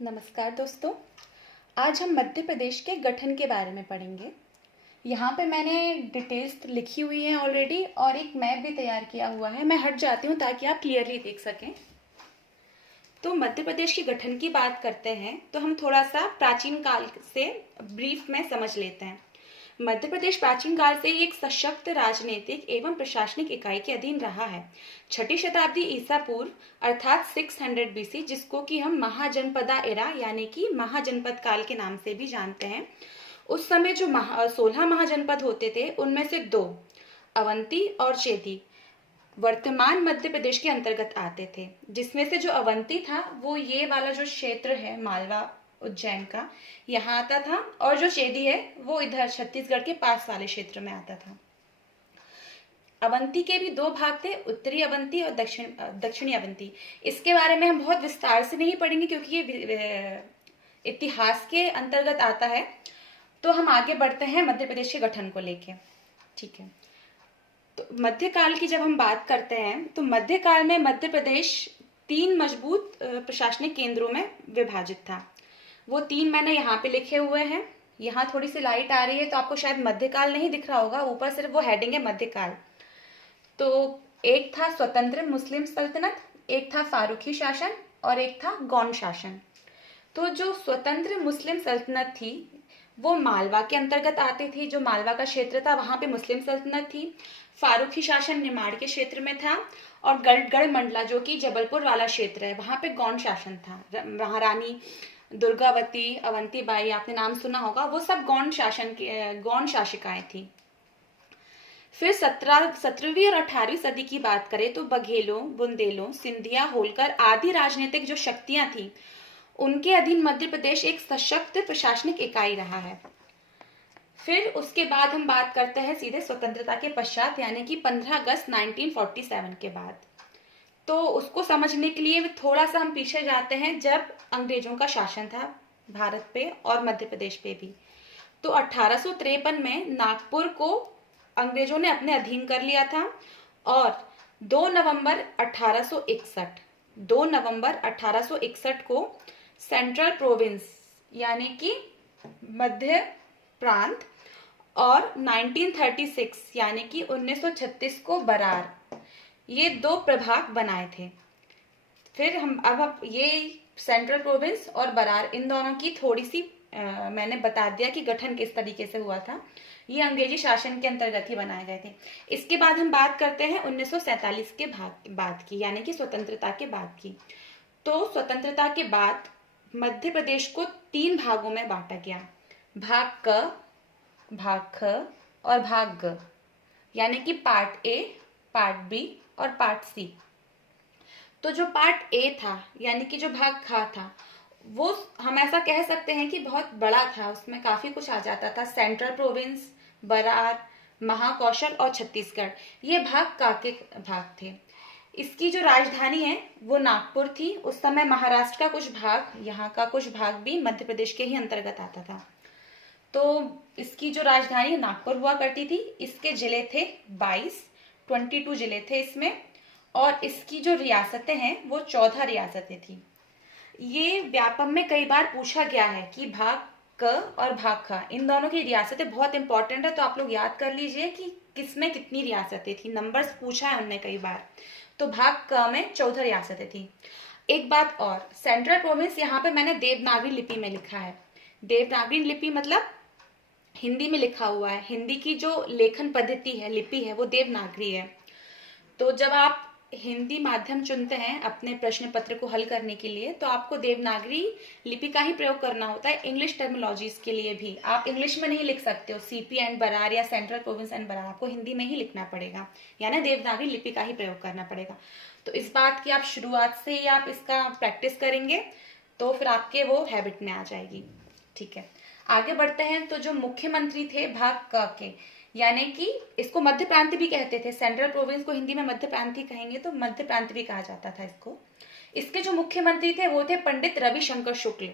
नमस्कार दोस्तों। आज हम मध्य प्रदेश के गठन के बारे में पढ़ेंगे। यहाँ पे मैंने डिटेल्स लिखी हुई है ऑलरेडी और एक मैप भी तैयार किया हुआ है। मैं हट जाती हूँ ताकि आप क्लियरली देख सकें। तो मध्य प्रदेश के गठन की बात करते हैं तो हम थोड़ा सा प्राचीन काल से ब्रीफ में समझ लेते हैं। मध्य प्रदेश प्राचीन काल से एक सशक्त राजनीतिक एवं प्रशासनिक इकाई के अधीन रहा है। छठी शताब्दी ईसा पूर्व अर्थात 600 बीसी, जिसको कि हम महाजनपदा एरा यानी कि महाजनपद काल के नाम से भी जानते हैं। उस समय जो 16 महाजनपद होते थे उनमें से 2 अवंती और चेदी वर्तमान मध्य प्रदेश के अंतर्गत आते थे, जिसमें से जो अवंती था वो ये वाला जो क्षेत्र है मालवा उज्जैन का, यहाँ आता था, और जो चेदी है वो इधर छत्तीसगढ़ के पास वाले क्षेत्र में आता था। अवंती के भी 2 भाग थे, उत्तरी अवंती और दक्षिणी अवंती। इसके बारे में हम बहुत विस्तार से नहीं पढ़ेंगे क्योंकि ये इतिहास के अंतर्गत आता है। तो हम आगे बढ़ते हैं मध्य प्रदेश के गठन को लेके। ठीक है, तो मध्यकाल की जब हम बात करते हैं तो मध्यकाल में मध्य प्रदेश 3 मजबूत प्रशासनिक केंद्रों में विभाजित था। वो 3 मैंने यहाँ पे लिखे हुए हैं। यहाँ थोड़ी सी लाइट आ रही है तो आपको शायद मध्यकाल नहीं दिख रहा होगा, ऊपर सिर्फ वो हेडिंग है मध्यकाल। तो एक था स्वतंत्र मुस्लिम सल्तनत, एक था फारूकी शासन और एक था गौंड शासन। तो जो स्वतंत्र मुस्लिम सल्तनत थी वो मालवा के अंतर्गत आती थी। जो मालवा का क्षेत्र था वहां पे मुस्लिम सल्तनत थी। फारूकी शासन निमाड़ के क्षेत्र में था और गढ़ मंडला जो कि जबलपुर वाला क्षेत्र है वहां पे गौंड शासन था। महारानी दुर्गावती, अवंतीबाई, आपने नाम सुना होगा, वो सब गौंड शासिकाएं थी। फिर 17वीं और 18वीं सदी की बात करें तो बघेलों, बुंदेलों, सिंधिया, होलकर आदि राजनीतिक जो शक्तियां थी उनके अधीन मध्य प्रदेश एक सशक्त प्रशासनिक इकाई रहा है। फिर उसके बाद हम बात करते हैं सीधे स्वतंत्रता के पश्चात यानी कि 15 अगस्त 1947 के बाद। तो उसको समझने के लिए थोड़ा सा हम पीछे जाते हैं जब अंग्रेजों का शासन था भारत पे और मध्य प्रदेश पे भी। तो 1853 में नागपुर को अंग्रेजों ने अपने अधीन कर लिया था और 2 नवंबर 1861 को सेंट्रल प्रोविंस यानी कि मध्य प्रांत और 1936 यानी कि 1936 को बरार, ये 2 प्रभाग बनाए थे। फिर अब ये सेंट्रल प्रोविंस और बरार, इन दोनों की थोड़ी सी मैंने बता दिया कि गठन किस तरीके से हुआ था। ये अंग्रेजी शासन के अंतर्गत ही बनाए गए थे। इसके बाद हम बात करते हैं 1947 के बाद की यानी कि स्वतंत्रता के बाद की। तो स्वतंत्रता के बाद मध्य प्रदेश को 3 भागों में बांटा गया, भाग क, भाग ख और भाग ग, यानी कि पार्ट ए, पार्ट बी और पार्ट सी। तो जो पार्ट ए था यानी कि जो भाग खा था वो हम ऐसा कह सकते हैं कि बहुत बड़ा था, उसमें काफी कुछ आ जाता था। सेंट्रल प्रोविंस, बरार, महाकौशल और छत्तीसगढ़, ये भाग का के भाग थे। इसकी जो राजधानी है वो नागपुर थी। उस समय महाराष्ट्र का कुछ भाग, यहाँ का कुछ भाग भी मध्य प्रदेश के ही अंतर्गत आता था। तो इसकी जो राजधानी नागपुर हुआ करती थी। इसके जिले थे 22 जिले थे इसमें, और इसकी जो रियासतें हैं वो 14 रियासतें थी। ये व्यापम में कई बार पूछा गया है कि भाग क और भाग ख, इन दोनों की रियासतें बहुत इंपॉर्टेंट है, तो आप लोग याद कर लीजिए कि किसमें कितनी रियासतें थी। नंबर्स पूछा है उनने कई बार। तो भाग क में 14 रियासतें थी। एक बात और, सेंट्रल प्रोविंस यहाँ पे मैंने देवनागरी लिपि में लिखा है। देवनागरी लिपि मतलब हिंदी में लिखा हुआ है। हिंदी की जो लेखन पद्धति है, लिपि है, वो देवनागरी है। तो जब आप हिंदी माध्यम चुनते हैं अपने प्रश्न पत्र को हल करने के लिए तो आपको देवनागरी लिपि का ही प्रयोग करना होता है। इंग्लिश टर्मिनोलॉजीज के लिए भी आप इंग्लिश में नहीं लिख सकते हो। सीपी एंड बरार या सेंट्रल प्रोविंस एंड बरार, आपको हिंदी में ही लिखना पड़ेगा, यानी देवनागरी लिपि का ही प्रयोग करना पड़ेगा। तो इस बात की आप शुरुआत से ही आप इसका प्रैक्टिस करेंगे तो फिर आपके वो हैबिट में आ जाएगी। ठीक है, आगे बढ़ते हैं। तो जो मुख्यमंत्री थे भाग क के, यानी कि इसको मध्य प्रांत भी कहते थे। सेंट्रल प्रोविंस को हिंदी में मध्य प्रांत ही कहेंगे तो मध्य प्रांत भी कहा जाता था इसको। इसके जो मुख्यमंत्री थे वो थे पंडित रविशंकर शुक्ल,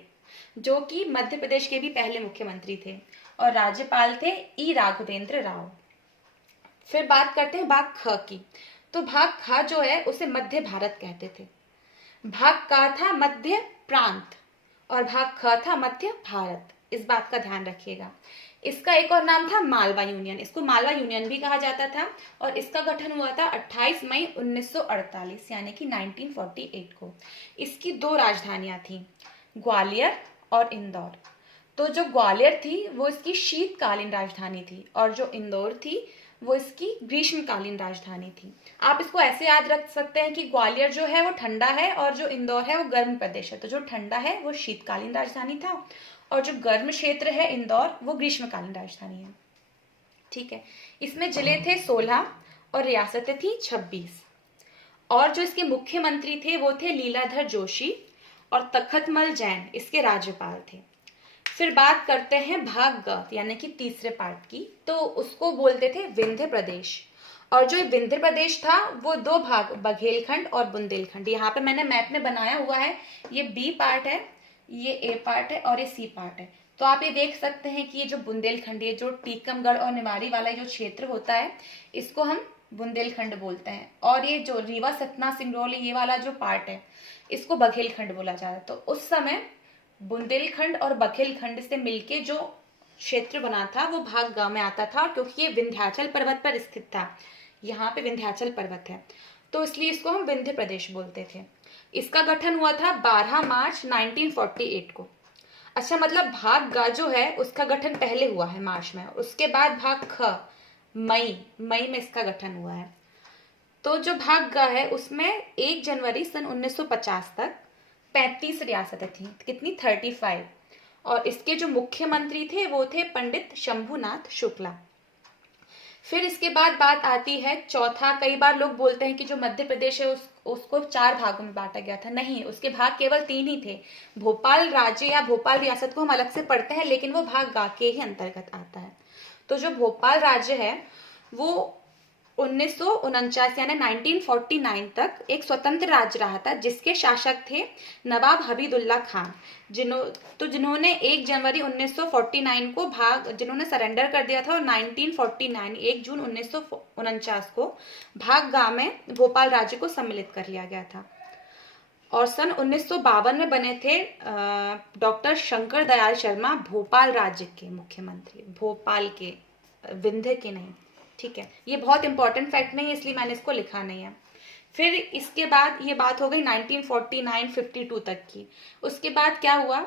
जो कि मध्य प्रदेश के भी पहले मुख्यमंत्री थे, और राज्यपाल थे ई राघवेंद्र राव। फिर बात करते हैं भाग ख की। तो भाग ख जो है उसे मध्य भारत कहते थे। भाग का था मध्य प्रांत और भाग ख था मध्य भारत। इस बात का ध्यान रखिएगा। इसका एक और नाम था मालवा यूनियन, इसको मालवा यूनियन भी कहा जाता था, और इसका गठन हुआ था 28 मई 1948 यानी कि 1948 को। इसकी दो राजधानियां थी, ग्वालियर और इंदौर। तो जो ग्वालियर थी वो इसकी शीतकालीन राजधानी थी, और जो इंदौर थी वो इसकी ग्रीष्मकालीन राजधानी थी। आप इसको ऐसे याद रख सकते हैं कि ग्वालियर जो है वो ठंडा है और जो इंदौर है वो गर्म प्रदेश है। तो जो ठंडा है वो शीतकालीन राजधानी था, और जो गर्म क्षेत्र है इंदौर वो ग्रीष्मकालीन राजधानी है। ठीक है, इसमें जिले थे 16 और रियासतें थी 26, और जो इसके मुख्यमंत्री थे वो थे लीलाधर जोशी, और तखतमल जैन इसके राज्यपाल थे। फिर बात करते हैं भाग ग यानी कि तीसरे पार्ट की, तो उसको बोलते थे विंध्य प्रदेश। और जो विंध्य प्रदेश था वो दो भाग, बघेलखंड और बुंदेलखंड। यहाँ पे मैंने मैप में बनाया हुआ है, ये बी पार्ट है, ये ए पार्ट है और ये सी पार्ट है। तो आप ये देख सकते हैं कि ये जो बुंदेलखंड, ये जो टीकमगढ़ और निवाड़ी वाला जो क्षेत्र होता है इसको हम बुंदेलखंड बोलते हैं, और ये जो रीवा सतना सिंगरौली ये वाला जो पार्ट है इसको बघेलखंड बोला जाता है। तो उस समय बुंदेलखंड और बघेलखंड से मिलके जो क्षेत्र बना था वो भाग ग में आता था, और क्योंकि ये विंध्याचल पर्वत पर स्थित था, यहाँ पे विंध्याचल पर्वत है, तो इसलिए इसको हम विंध्य प्रदेश बोलते थे। इसका गठन हुआ था 12 मार्च 1948 को। अच्छा, मतलब भाग ग जो है उसका गठन पहले हुआ है मार्च में, उसके बाद भाग ख मई में इसका गठन हुआ है। तो जो भाग ग है उसमें 1 जनवरी सन 1950 तक 35 रियासतें थी, कितनी 35, और इसके जो मुख्यमंत्री थे वो थे पंडित शंभुनाथ शुक्ला। फिर इसके बाद बात आती है चौथा। कई बार लोग बोलते हैं कि जो मध्य प्रदेश है उसको 4 भागों में बांटा गया था, नहीं, उसके भाग केवल 3 ही थे। भोपाल राज्य या भोपाल रियासत को हम अलग से पढ़ते हैं, लेकिन वो भाग गा के ही अंतर्गत आता है। तो जो भोपाल राज्य है वो 1949 यानी 1949 तक एक स्वतंत्र राज्य रहा था, जिसके शासक थे नवाब हबीबुल्ला खान, जिन्होंने 1 जनवरी 1949 को जिन्होंने सरेंडर कर दिया था, और 1949 1 जून 1949 को भाग गा में भोपाल राज्य को सम्मिलित कर लिया गया था। और सन 1952 में बने थे डॉक्टर शंकर दयाल शर्मा भोपाल राज्य के मुख्यमंत्री, भोपाल के, विंध्य के नहीं। ठीक है, ये बहुत इंपॉर्टेंट फैक्ट नहीं है इसलिए मैंने इसको लिखा नहीं है। फिर इसके बाद ये बात हो गई 1949-52 तक की। उसके बाद क्या हुआ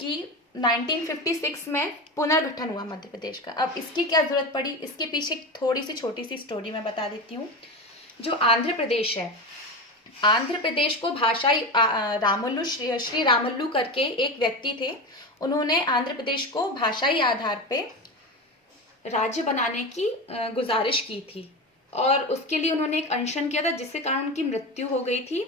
कि 1956 में पुनर्गठन हुआ मध्य प्रदेश का। अब इसकी क्या जरूरत पड़ी, इसके पीछे थोड़ी सी छोटी सी स्टोरी मैं बता देती हूँ। जो आंध्र प्रदेश है, आंध्र प्रदेश को भाषाई रामुल्लू श्री रामुल्लू करके एक व्यक्ति थे, उन्होंने आंध्र प्रदेश को भाषाई आधार पे राज्य बनाने की गुजारिश की थी, और उसके लिए उन्होंने एक अनशन किया था जिसके कारण उनकी मृत्यु हो गई थी।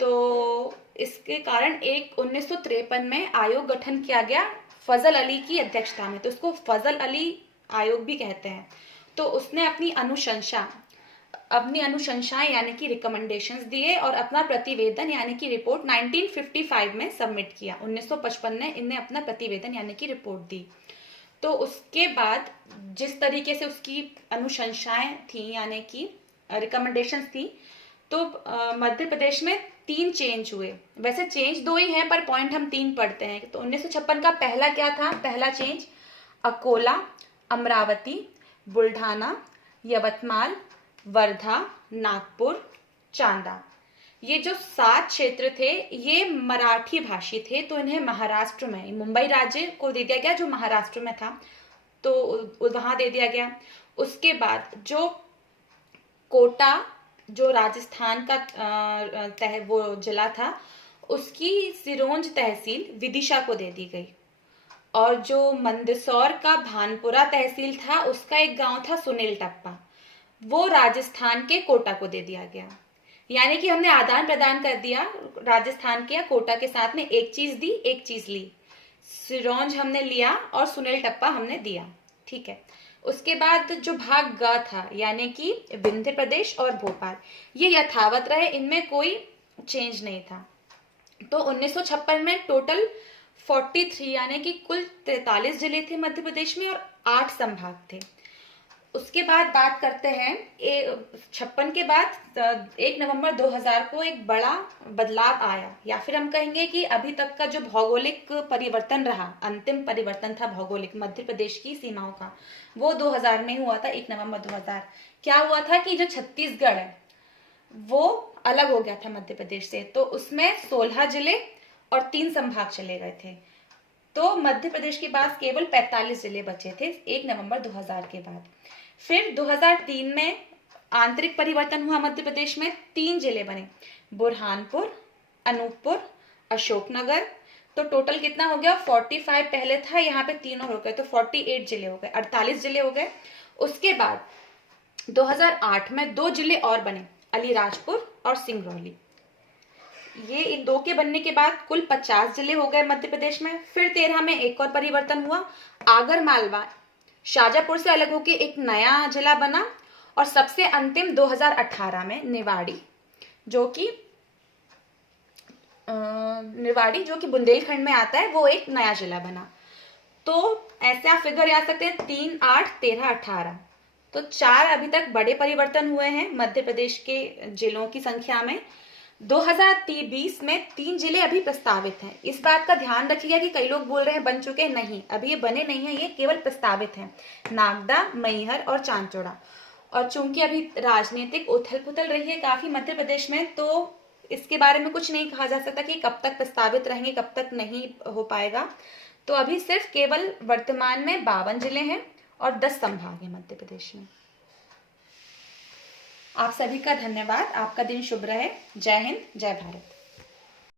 तो इसके कारण 1953 में आयोग गठन किया गया फजल अली की अध्यक्षता में, तो उसको फजल अली आयोग भी कहते हैं। तो उसने अपनी अनुशंसाएं यानी कि रिकमेंडेशंस दिए और अपना प्रतिवेदन यानी कि रिपोर्ट 1955 में सबमिट किया। 1955 में इनने अपना प्रतिवेदन यानी कि रिपोर्ट दी। तो उसके बाद जिस तरीके से उसकी अनुशंसाएं थी यानी कि रिकमेंडेशंस थी, तो मध्य प्रदेश में 3 चेंज हुए। वैसे चेंज 2 ही हैं पर पॉइंट हम 3 पढ़ते हैं। तो 1956 का पहला क्या था, पहला चेंज अकोला, अमरावती, बुल्ढाना, यवतमाल, वर्धा, नागपुर, चांदा, ये जो 7 क्षेत्र थे ये मराठी भाषी थे, तो इन्हें महाराष्ट्र में, मुंबई राज्य को दे दिया गया जो महाराष्ट्र में था, तो वहां दे दिया गया। उसके बाद जो कोटा जो राजस्थान का वो जिला था, उसकी सिरोंज तहसील विदिशा को दे दी गई, और जो मंदसौर का भानपुरा तहसील था उसका एक गांव था सुनील टप्पा, वो राजस्थान के कोटा को दे दिया गया। यानी कि हमने आदान प्रदान कर दिया राजस्थान के या कोटा के साथ में, एक चीज दी एक चीज ली, सिरोंज हमने लिया और सुनील टप्पा हमने दिया। ठीक है, उसके बाद जो भाग ग था यानी कि विंध्य प्रदेश और भोपाल, ये यथावत रहे, इनमें कोई चेंज नहीं था। तो 1956 में टोटल 43 यानी कि कुल 43 जिले थे मध्य प्रदेश में और 8 संभाग थे। उसके बाद बात करते हैं 56 के बाद 1 नवंबर 2000 को एक बड़ा बदलाव आया, या फिर हम कहेंगे कि अभी तक का जो भौगोलिक परिवर्तन रहा, अंतिम परिवर्तन था भौगोलिक मध्य प्रदेश की सीमाओं का, वो 2000 में हुआ था। 1 नवंबर 2000 क्या हुआ था कि जो छत्तीसगढ़ है वो अलग हो गया था मध्य प्रदेश से, तो उसमें 16 जिले और 3 संभाग चले गए थे। तो मध्य प्रदेश के पास केवल 45 जिले बचे थे 1 नवंबर 2000 के बाद। फिर 2003 में आंतरिक परिवर्तन हुआ मध्य प्रदेश में, 3 जिले बने, बुरहानपुर, अनूपपुर, अशोकनगर। तो टोटल कितना हो गया? 45 पहले था, यहाँ पे 3 और हो गए, तो 48 जिले हो गए, 48 जिले हो गए। उसके बाद 2008 में 2 जिले और बने, अलीराजपुर और सिंगरौली। ये इन 2 के बनने के बाद कुल 50 जिले हो गए मध्य प्रदेश में। फिर 13 में एक और परिवर्तन हुआ, आगर मालवा शाजापुर से अलग होकर एक नया जिला बना। और सबसे अंतिम 2018 में निवाड़ी, जो कि बुंदेलखंड में आता है, वो एक नया जिला बना। तो ऐसे आप फिगर याद सकते हैं, 3, 8, 13, 18। तो 4 अभी तक बड़े परिवर्तन हुए हैं मध्य प्रदेश के जिलों की संख्या में। 2020 में 3 जिले अभी प्रस्तावित हैं। इस बात का ध्यान रखिएगा कि कई लोग बोल रहे हैं बन चुके हैं, नहीं, अभी ये बने नहीं हैं, ये केवल प्रस्तावित हैं, नागदा, मैहर और चांचौड़ा। और चूंकि अभी राजनीतिक उथल पुथल रही है काफी मध्य प्रदेश में, तो इसके बारे में कुछ नहीं कहा जा सकता कि कब तक प्रस्तावित रहेंगे, कब तक नहीं हो पाएगा। तो अभी सिर्फ केवल वर्तमान में 52 जिले हैं और 10 संभाग है मध्य प्रदेश में। आप सभी का धन्यवाद। आपका दिन शुभ रहे। जय हिंद, जय भारत।